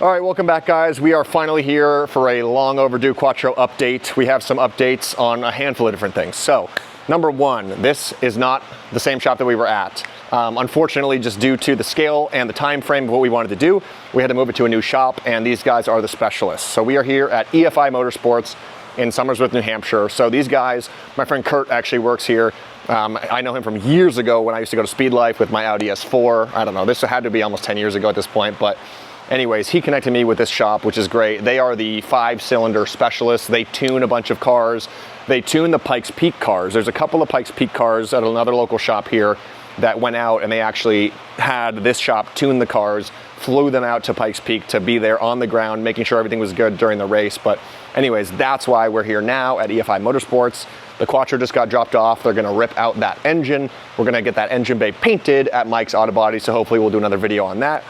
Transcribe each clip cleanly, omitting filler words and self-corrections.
All right, welcome back, guys. We are finally here for a long overdue Quattro update. We have some updates on a handful of different things. So, number one, this is not the same shop that we were at. Unfortunately, just due to the scale and the time frame of what we wanted to do, we had to move it to a new shop, and these guys are the specialists. So we are here at EFI Motorsports in Somersworth, New Hampshire. So these guys, my friend Kurt actually works here. I know him from years ago when I used to go to Speed Life with my Audi S4. I don't know, this had to be almost 10 years ago at this point, but anyways, he connected me with this shop, which is great. They are the 5-cylinder specialists. They tune a bunch of cars. They tune the Pikes Peak cars. There's a couple of Pikes Peak cars at another local shop here that went out, and they actually had this shop tune the cars, flew them out to Pikes Peak to be there on the ground, making sure everything was good during the race. But anyways, that's why we're here now at EFI Motorsports. The Quattro just got dropped off. They're gonna rip out that engine. We're gonna get that engine bay painted at Mike's Auto Body, so hopefully we'll do another video on that.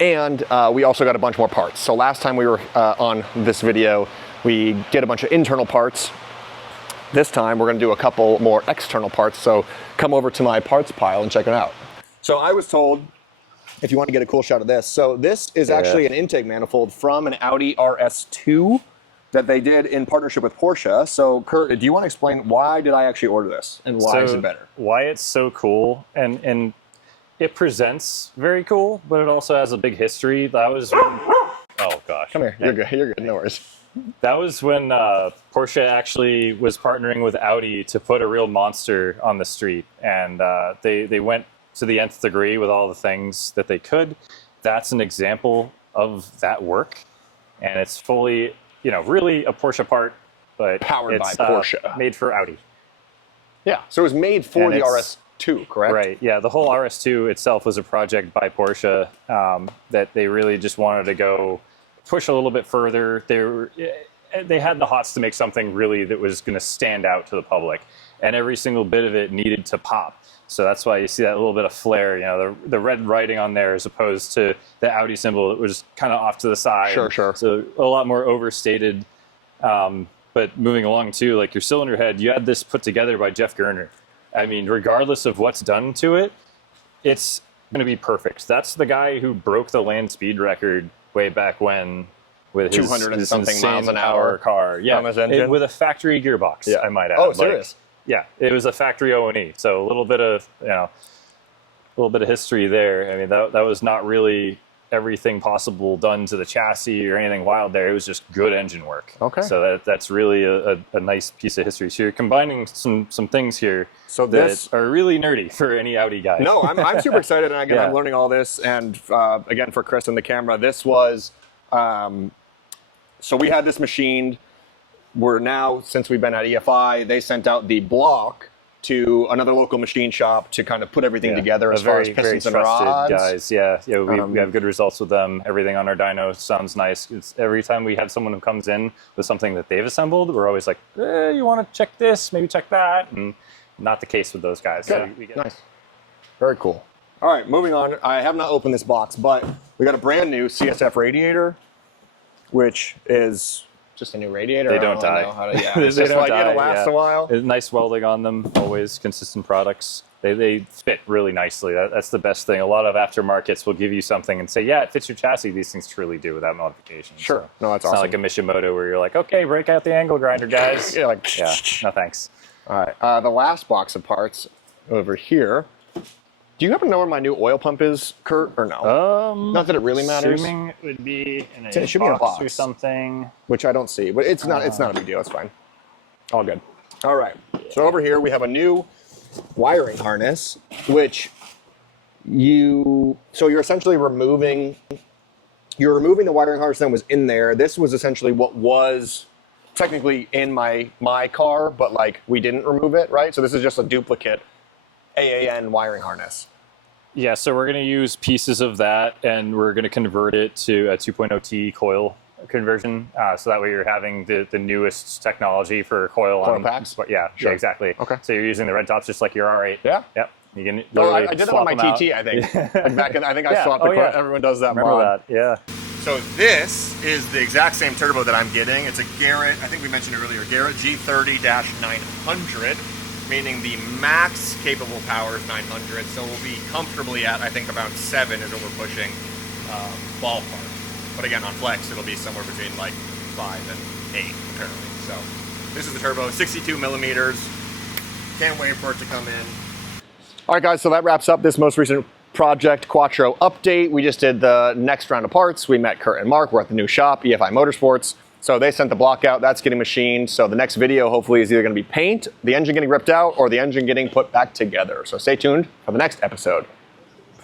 And we also got a bunch more parts. So last time we were on this video, we did a bunch of internal parts. This time we're gonna do a couple more external parts. So come over to my parts pile and check it out. So I was told, if you want to get a cool shot of this, so this is actually an intake manifold from an Audi RS2 that they did in partnership with Porsche. So Kurt, do you want to explain why did I actually order this and why is it better? Why it's so cool, and it presents very cool, but it also has a big history. That was when, oh gosh. Come here, you're good, no worries. That was when Porsche actually was partnering with Audi to put a real monster on the street, and they went to the nth degree with all the things that they could. That's an example of that work, and it's fully, really a Porsche part, but powered by Porsche, made for Audi. Yeah, so it was made for the RS2, correct? Right. Yeah, the whole RS2 itself was a project by Porsche that they really just wanted to go push a little bit further. They had the hots to make something really that was going to stand out to the public, and every single bit of it needed to pop. So that's why you see that little bit of flair, the red writing on there as opposed to the Audi symbol that was kind of off to the side. Sure. So a lot more overstated. But moving along too, like your cylinder head, you had this put together by Jeff Gerner. I mean, regardless of what's done to it, it's going to be perfect. That's the guy who broke the land speed record way back when with his 200 and something miles an hour car. Yeah, with a factory gearbox, I might add. Oh, serious? Yeah, it was a factory O&E. So a little bit of, history there. I mean, that was not really everything possible done to the chassis or anything wild there. It was just good engine work. Okay. So that's really a nice piece of history. So you're combining some things here that are really nerdy for any Audi guy. No, I'm super excited, and again, I'm learning all this. And again, for Chris and the camera, this was, so we had this machined. We're now, since we've been at EFI, they sent out the block to another local machine shop to kind of put everything together as far as pistons and rods. Guys, we have good results with them. Everything on our dyno sounds nice. Every time we have someone who comes in with something that they've assembled, we're always like, you want to check this, maybe check that, and not the case with those guys. So nice. Very cool. All right, moving on. I have not opened this box, but we got a brand new CSF radiator, which is just a new radiator. They don't die. They don't die. It'll last a while. Nice welding on them. Always consistent products. They fit really nicely. That's the best thing. A lot of aftermarkets will give you something and say, yeah, it fits your chassis. These things truly do without modification. Sure. So no, that's awesome. It's not like a Mishimoto where you're like, okay, break out the angle grinder, guys. Yeah, no thanks. All right. The last box of parts over here. Do you happen to know where my new oil pump is, Kurt, or no? Not that it really matters. Assuming it would be in it should be in a box or something. Which I don't see, but it's not a big deal. It's fine. All good. All right. So over here we have a new wiring harness, which you're essentially removing the wiring harness that was in there. This was essentially what was technically in my car, but like we didn't remove it, right? So this is just a duplicate AAN wiring harness. Yeah, so we're going to use pieces of that, and we're going to convert it to a 2.0T coil conversion. So that way you're having the newest technology for coil packs? Yeah, sure. Yeah, exactly. Okay. So you're using the red tops just like your R8. Yeah? Yep. You can I did that on my TT, I think. Like back in, I think I swapped everyone does that. Remember that, yeah. So this is the exact same turbo that I'm getting. It's a Garrett, I think we mentioned it earlier, Garrett G30-900. Meaning the max capable power is 900, so we'll be comfortably at, I think, about 7 is what we're pushing, ballpark. But again, on flex, it'll be somewhere between like 5 and 8 apparently. So this is the turbo, 62 millimeters. Can't wait for it to come in. All right, guys, so that wraps up this most recent Project Quattro update. We just did the next round of parts. We met Kurt and Mark. We're at the new shop, EFI Motorsports. So they sent the block out. That's getting machined. So the next video hopefully is either going to be paint, the engine getting ripped out, or the engine getting put back together. So stay tuned for the next episode.